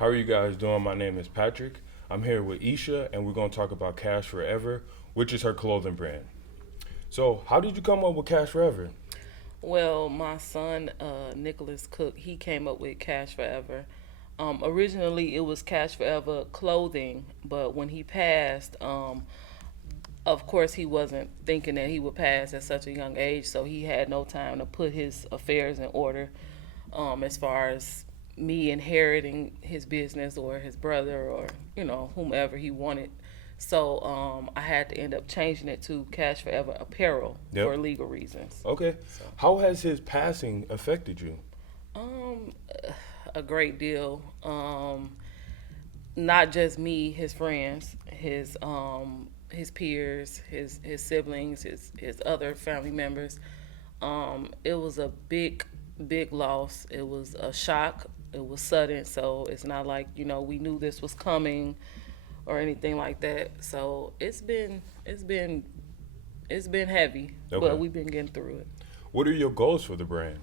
How are you guys doing? My name is Patrick. I'm here with Isha, and we're going to talk about Cash Forever, which is her clothing brand. So, how did you come up with Cash Forever? Well, my son, Nicholas Cook, he came up with Cash Forever. Originally, it was Cash Forever clothing, but when he passed, of course, he wasn't thinking that he would pass at such a young age, so he had no time to put his affairs in order as far as me inheriting his business or his brother or, whomever he wanted. So I had to end up changing it to Cash Forever Apparel Yep. for legal reasons. Okay. So. How has his passing affected you? Um, a great deal. Not just me, his friends, his peers, his siblings, his other family members. It was a big loss. It was a shock. It was sudden, so it's not like we knew this was coming or anything like that. So it's been heavy, but Okay. we've been getting through it. What are your goals for the brand?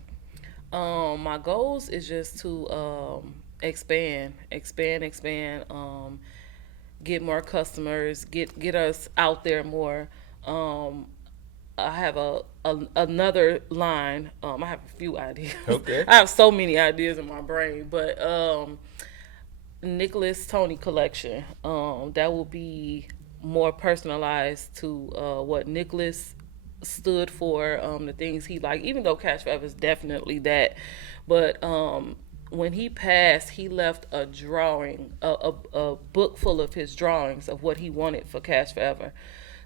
My goals is just to expand. Get more customers, get us out there more. Um, I have another line. I have a few ideas. Okay. I have so many ideas in my brain, but Nicholas Tony collection. That will be more personalized to what Nicholas stood for, the things he liked. Even though Cash Forever is definitely that, but when he passed, he left a drawing, a book full of his drawings of what he wanted for Cash Forever.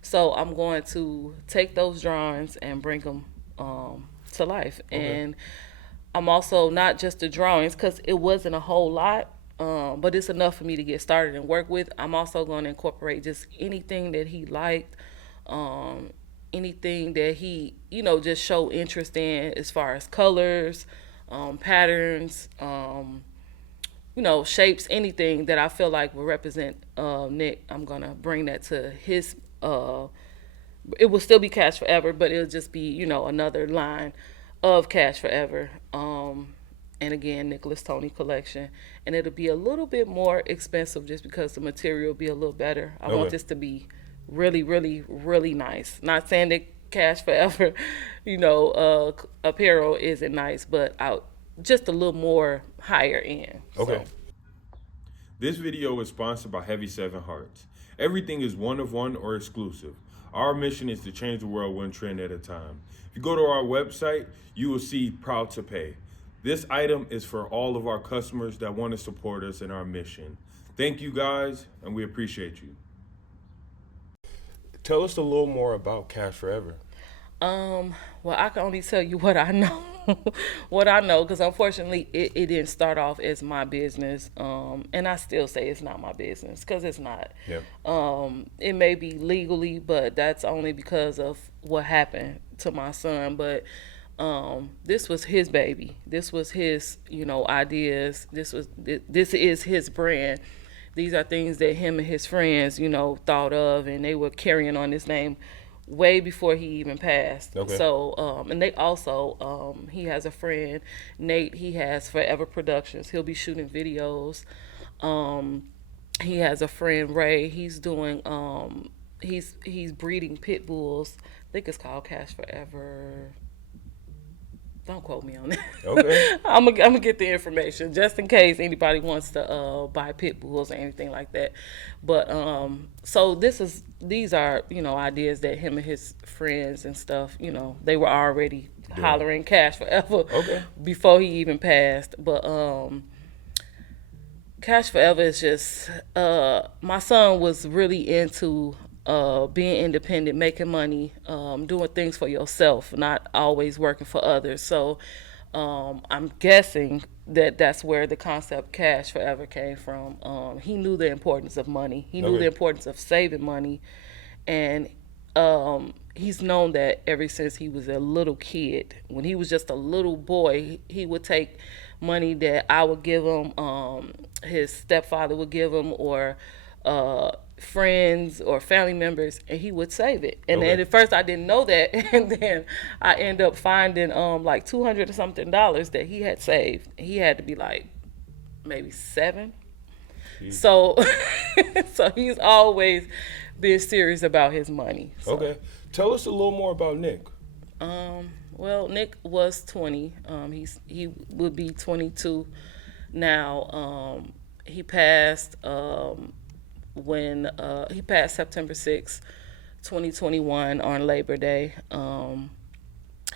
So I'm going to take those drawings and bring them to life. Okay. And I'm also not just the drawings because it wasn't a whole lot, but it's enough for me to get started and work with. I'm also going to incorporate just anything that he liked, um, anything that he, just show interest in as far as colors, patterns, shapes, anything that I feel like will represent Nick. I'm going to bring that to his. It will still be Cash Forever, but it'll just be, another line of Cash Forever. And again, Nicholas Tony collection. And it'll be a little bit more expensive just because the material will be a little better. I want Okay. this to be really, really, really nice. Not saying that Cash Forever, apparel isn't nice, but out just a little more higher end. Okay. So, This video is sponsored by Heavy Seven Hearts. Everything is one of one or exclusive. Our mission is to change the world one trend at a time. If you go to our website, you will see Proud to Pay. This item is for all of our customers that want to support us in our mission. Thank you guys, and we appreciate you. Tell us a little more about Cash Forever. well, I can only tell you what I know. What I know, because unfortunately, it didn't start off as my business. And I still say it's not my business because it's not. Yep. It may be legally, but that's only because of what happened to my son. But this was his baby. This was his, ideas. This is his brand. These are things that him and his friends, thought of, and they were carrying on his name way before he even passed. Okay. So, and they also, he has a friend, Nate. He has Forever Productions. He'll be shooting videos. Um, he has a friend, Ray. He's doing, he's breeding pit bulls. I think it's called Cash Forever. Don't quote me on that. Okay. I'm gonna get the information just in case anybody wants to buy pit bulls or anything like that. But so these are ideas that him and his friends and stuff they were already Doing. hollering Cash Forever Okay. before he even passed. But Cash Forever is just my son was really into being independent, making money, doing things for yourself, not always working for others. So I'm guessing that that's where the concept Cash Forever came from. He knew the importance of money. He knew the Okay. importance of saving money, and he's known that ever since he was a little kid. When he was just a little boy, he would take money that I would give him, his stepfather would give him, or friends or family members, and he would save it. And then Okay. at first I didn't know that, and then I end up finding like 200 or something dollars that he had saved. He had to be like maybe 7 So, so he's always been serious about his money. So. Okay. Tell us a little more about Nick. Well, Nick was 20. He would be 22 now. He passed when he passed September 6th, 2021 on Labor Day.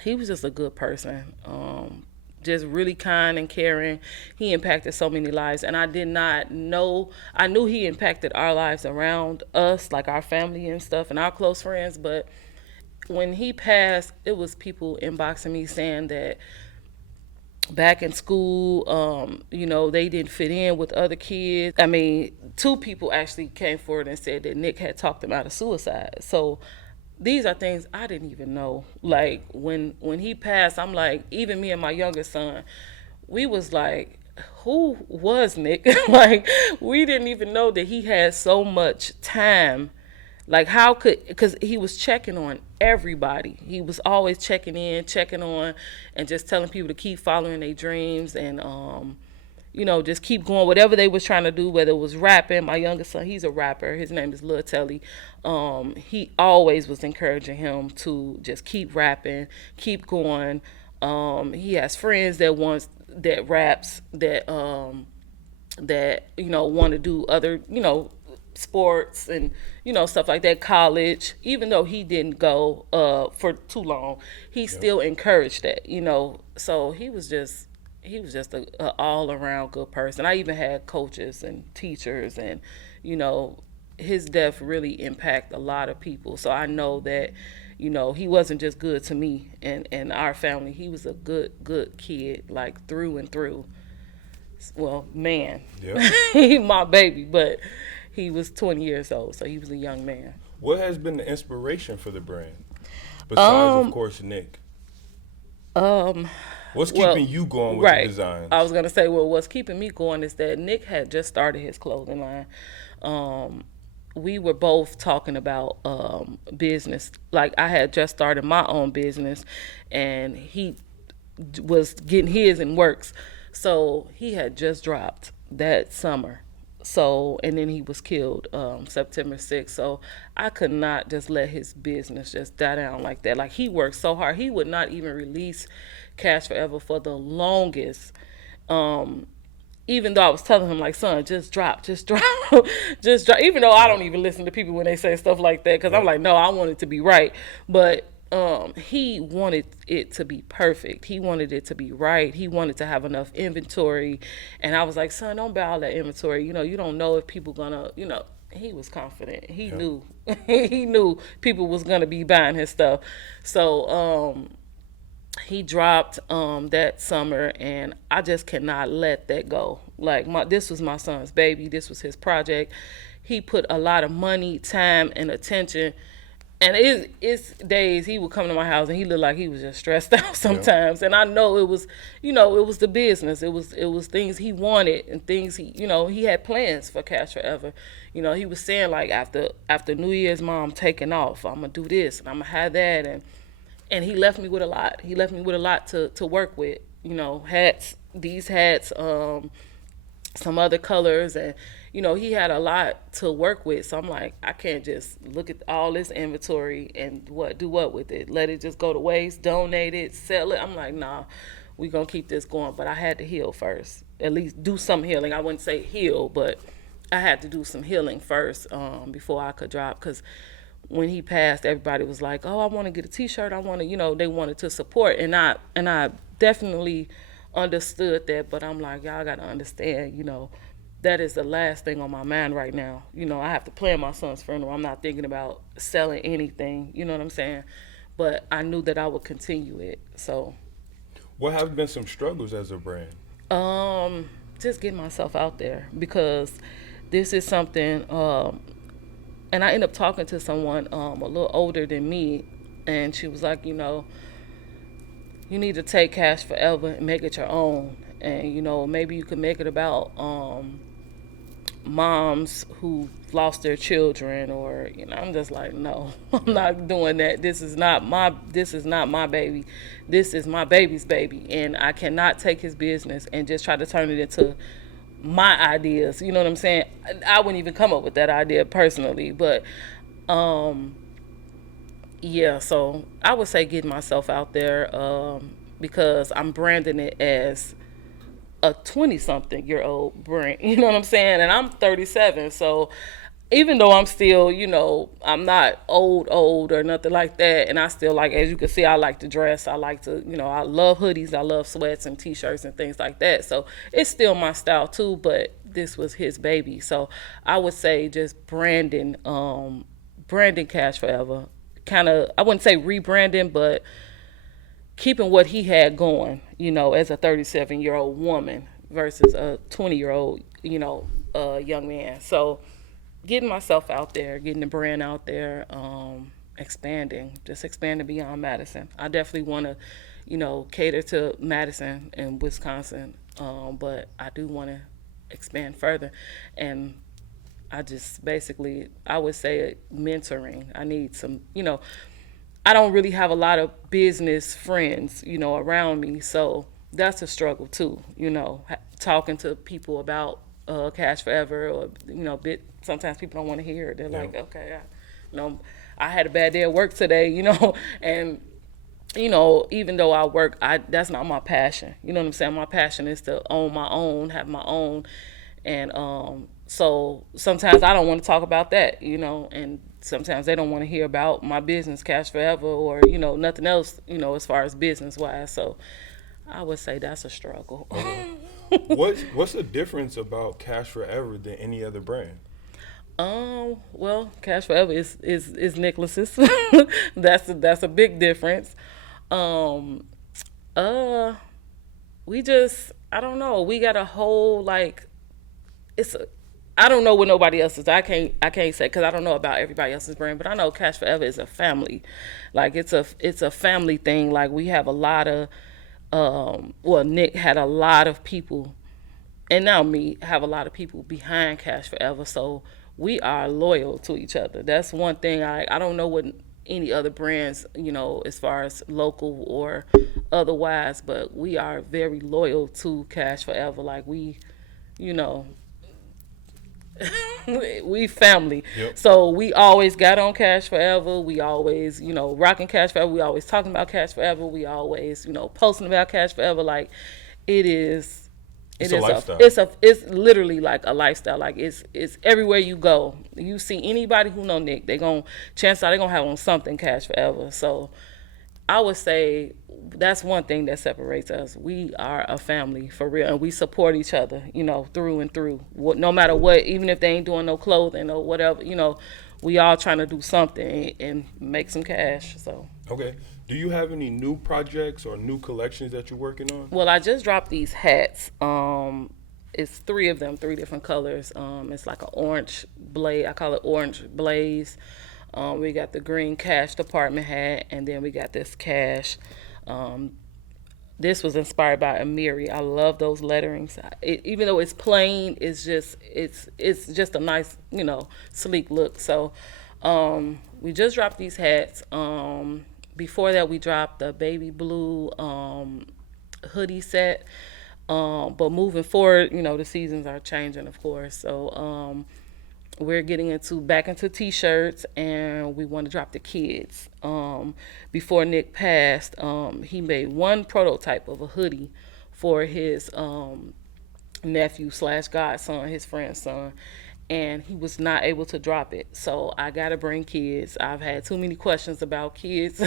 He was just a good person. Just really kind and caring. He impacted so many lives, and I did not know. I knew he impacted our lives around us, like our family and stuff, and our close friends. But when he passed, it was people inboxing me saying that back in school, they didn't fit in with other kids. I mean, 2 people actually came forward and said that Nick had talked them out of suicide. So these are things I didn't even know. Like when he passed, I'm like, even me and my youngest son, we was like, who was Nick? Like, we didn't even know that he had so much time. Like, because he was checking on everybody. He was always checking in, checking on, and just telling people to keep following their dreams and, just keep going. Whatever they was trying to do, whether it was rapping. My youngest son, he's a rapper. His name is Lil Telly. He always was encouraging him to just keep rapping, keep going. He has friends that raps, that want to do other, sports and stuff like that, college. Even though he didn't go for too long, he still encouraged that. So he was just a all around good person. I even had coaches and teachers, and his death really impacted a lot of people. So I know that he wasn't just good to me and our family. He was a good kid, like through and through. Well, man, he my baby, but he was 20 years old, so he was a young man. What has been the inspiration for the brand? Besides, of course, Nick. What's keeping you going with the designs? I was going to say, what's keeping me going is that Nick had just started his clothing line. We were both talking about business. Like, I had just started my own business, and he was getting his in works. So he had just dropped that summer. So, and then he was killed September 6th. So I could not just let his business just die down like that. Like, he worked so hard. He would not even release Cash Forever for the longest. Even though I was telling him, like, son, just drop. Just drop. Even though I don't even listen to people when they say stuff like that, because I'm like, no, I want it to be right. But he wanted it to be perfect. He wanted it to be right. He wanted to have enough inventory. And I was like, son, don't buy all that inventory. You don't know if people gonna, he was confident. He knew. He knew people was gonna be buying his stuff. So he dropped that summer, and I just cannot let that go. Like, this was my son's baby. This was his project. He put a lot of money, time, and attention. And it's days he would come to my house and he looked like he was just stressed out sometimes. And I know it was, it was the business. It was things he wanted and things he had plans for Cash Forever. He was saying, like, after New Year's, Mom taking off, I'm gonna do this and I'm gonna have that, and he left me with a lot. He left me with a lot to work with. These hats, some other colors, and he had a lot to work with. So I'm like, I can't just look at all this inventory and do what with it? Let it just go to waste, donate it, sell it? I'm like, nah, we gonna keep this going. But I had to heal first, at least do some healing. I wouldn't say heal, but I had to do some healing first before I could drop. Because when he passed, everybody was like, oh, I want to get a t-shirt. I want to, they wanted to support. And I definitely understood that, but I'm like, y'all got to understand, that is the last thing on my mind right now. I have to plan my son's funeral. I'm not thinking about selling anything, you know what I'm saying? But I knew that I would continue it, so. What have been some struggles as a brand? Just getting myself out there, because this is something, and I ended up talking to someone a little older than me, and she was like, you need to take Cash Forever and make it your own. And, maybe you could make it about moms who lost their children, or, I'm just like, no, I'm not doing that. This is not my baby. This is my baby's baby. And I cannot take his business and just try to turn it into my ideas. You know what I'm saying? I wouldn't even come up with that idea personally, but yeah. So I would say getting myself out there, because I'm branding it as a 20 something year old brand. You know what I'm saying? And I'm 37. So even though I'm still, I'm not old or nothing like that, and I still like, as you can see, I like to dress. I like to, I love hoodies, I love sweats and t-shirts and things like that. So it's still my style too, but this was his baby. So I would say just branding Cash Forever. Kind of, I wouldn't say rebranding, but keeping what he had going, as a 37-year-old woman versus a 20-year-old, young man. So getting myself out there, getting the brand out there, expanding beyond Madison. I definitely want to, cater to Madison and Wisconsin, but I do want to expand further. And I just basically, I would say mentoring. I need some, I don't really have a lot of business friends, around me. So that's a struggle too, talking to people about Cash Forever, or, sometimes people don't want to hear it. They're like, okay, I had a bad day at work today, and, even though I work, that's not my passion. You know what I'm saying? My passion is to own my own, have my own. And so sometimes I don't want to talk about that, and sometimes they don't want to hear about my business, Cash Forever, or, nothing else, as far as business wise. So I would say that's a struggle. What's the difference about Cash Forever than any other brand? Well, Cash Forever is Nicholas's. That's a big difference. Um, we just, I don't know. We got a whole, like, I don't know what nobody else is. I can't say, because I don't know about everybody else's brand, but I know Cash Forever is a family. Like, it's a family thing. Like, we have a lot of, Nick had a lot of people, and now me have a lot of people behind Cash Forever. So we are loyal to each other. That's one thing. I don't know what any other brands, as far as local or otherwise, but we are very loyal to Cash Forever. Like, you know, we family. Yep. So we always got on Cash Forever. We always, rocking Cash Forever. We always talking about Cash Forever. We always, posting about Cash Forever. Like, it is. It's a lifestyle. It's literally like a lifestyle. Like, it's everywhere you go. You see anybody who know Nick, chances are they gonna have on something Cash Forever. So I would say that's one thing that separates us. We are a family for real, and we support each other, through and through. No matter what, even if they ain't doing no clothing or whatever, we all trying to do something and make some cash. So. Okay. Do you have any new projects or new collections that you're working on? Well, I just dropped these hats. It's 3 of them, 3 different colors. It's like an orange blaze. I call it orange blaze. We got the green Cash department hat, and then we got this Cash. This was inspired by Amiri. I love those letterings. Even though it's plain, it's just a nice, sleek look. So we just dropped these hats. Before that, we dropped the baby blue hoodie set. But moving forward, the seasons are changing, of course. So we're getting back into t-shirts, and we want to drop the kids. Before Nick passed, he made one prototype of a hoodie for his nephew / godson, his friend's son, and he was not able to drop it. So I gotta bring kids. I've had too many questions about kids,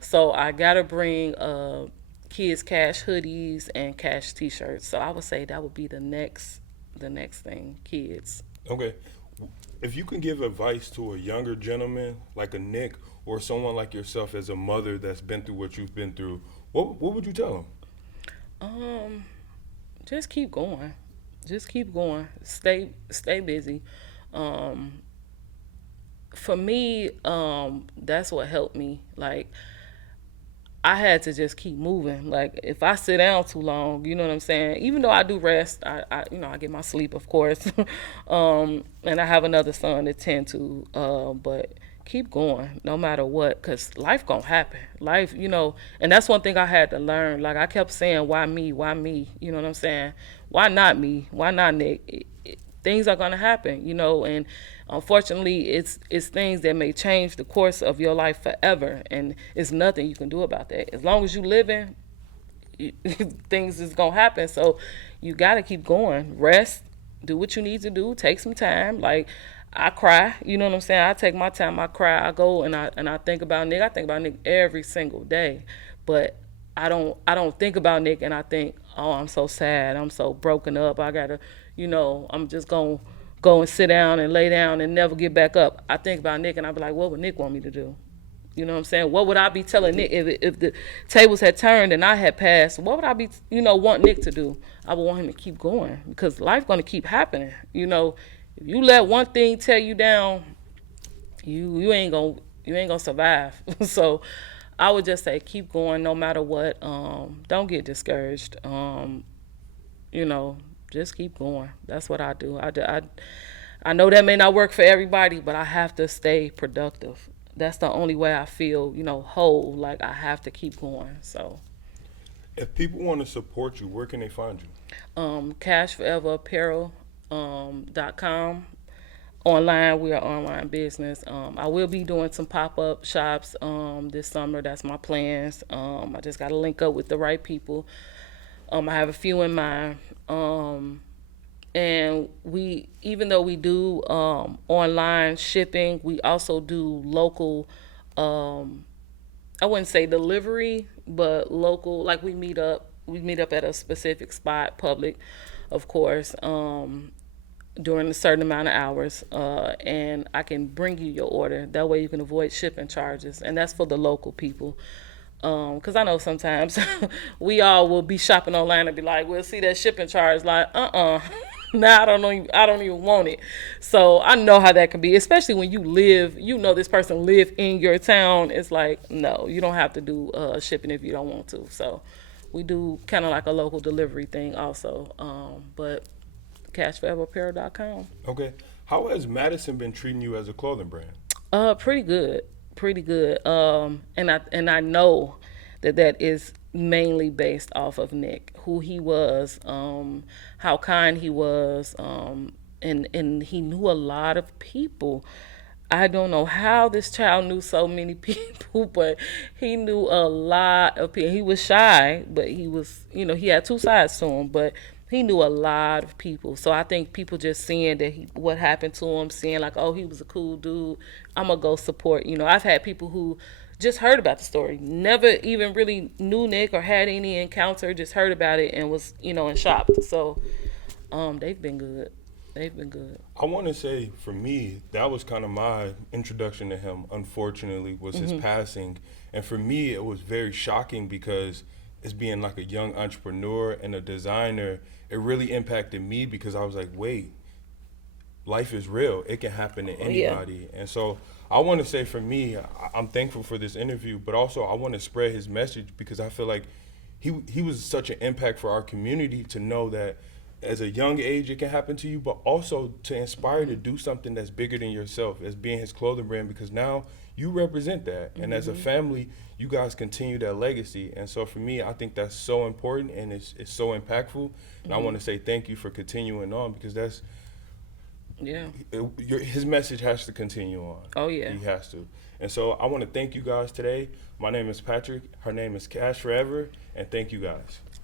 so I gotta bring kids Cash hoodies and Cash t-shirts. So I would say that would be the next thing, kids. Okay. If you can give advice to a younger gentleman like a Nick, or someone like yourself as a mother that's been through what you've been through, what would you tell them? Just keep going. Just keep going. Stay busy. For me, that's what helped me. Like, I had to just keep moving. Like, if I sit down too long, you know what I'm saying? Even though I do rest, I get my sleep, of course. And I have another son to tend to. But keep going no matter what, because life gonna happen. Life, and that's one thing I had to learn. Like, I kept saying, why me? Why me? You know what I'm saying? why not me? Why not Nick? Things are gonna happen, you know, and unfortunately, it's things that may change the course of your life forever, and it's nothing you can do about that. As long as you living, things is gonna happen. So you gotta keep going. Rest, do what you need to do. Take some time. Like I cry, you know what I'm saying. I take my time. I cry. I go and I think about Nick. I think about Nick every single day, but I don't think about Nick and I think, oh, I'm so sad. I'm so broken up. I gotta, I'm just gonna go and sit down and lay down and never get back up. I think about Nick and I be like, what would Nick want me to do? You know what I'm saying? What would I be telling Nick if the tables had turned and I had passed? What would I be, want Nick to do? I would want him to keep going because life's gonna keep happening. If you let one thing tear you down, you ain't gonna survive. So I would just say keep going no matter what. Don't get discouraged. You know, just keep going. That's what I do. I know that may not work for everybody, but I have to stay productive. That's the only way I feel, whole. Like I have to keep going. So, If people want to support you, where can they find you? cashforeverapparel.com. Online, we are online business. I will be doing some pop-up shops this summer. That's my plans. I just got to link up with the right people. I have a few in mind. And even though we do online shipping, we also do local, I wouldn't say delivery, but local, like we meet up at a specific spot, public, of course, during a certain amount of hours, and I can bring you your order. That way you can avoid shipping charges, and that's for the local people. Because I know sometimes we all will be shopping online and be like, we'll see that shipping charge, like, nah, I don't even want it. So I know how that can be, especially when this person live in your town. It's like, no, you don't have to do shipping if you don't want to. So we do kind of like a local delivery thing also. But cashforeverapparel.com. Okay. How has Madison been treating you as a clothing brand? Pretty good, pretty good. And I know that is mainly based off of Nick, who he was, how kind he was, and he knew a lot of people. I don't know how this child knew so many people, but he knew a lot of people. He was shy, but he was, he had two sides to him, but he knew a lot of people. So I think people just seeing that what happened to him, seeing like, oh, he was a cool dude, I'm going to go support. I've had people who just heard about the story, never even really knew Nick or had any encounter, just heard about it and was, and shocked. So they've been good. They've been good. I want to say, for me, that was kind of my introduction to him, unfortunately, was his passing. And for me, it was very shocking because as being like a young entrepreneur and a designer, it really impacted me because I was like, wait, life is real. It can happen to anybody. Yeah. And so I want to say, for me, I'm thankful for this interview, but also I want to spread his message because I feel like he was such an impact for our community to know that as a young age it can happen to you, but also to inspire to do something that's bigger than yourself, as being his clothing brand, because now you represent that. And as a family, you guys continue that legacy. And so for me, I think that's so important and it's so impactful. And I want to say thank you for continuing on because that's, his message has to continue on. Oh, yeah. He has to. And so I want to thank you guys today. My name is Patrick. Her name is Cash Forever. And thank you guys.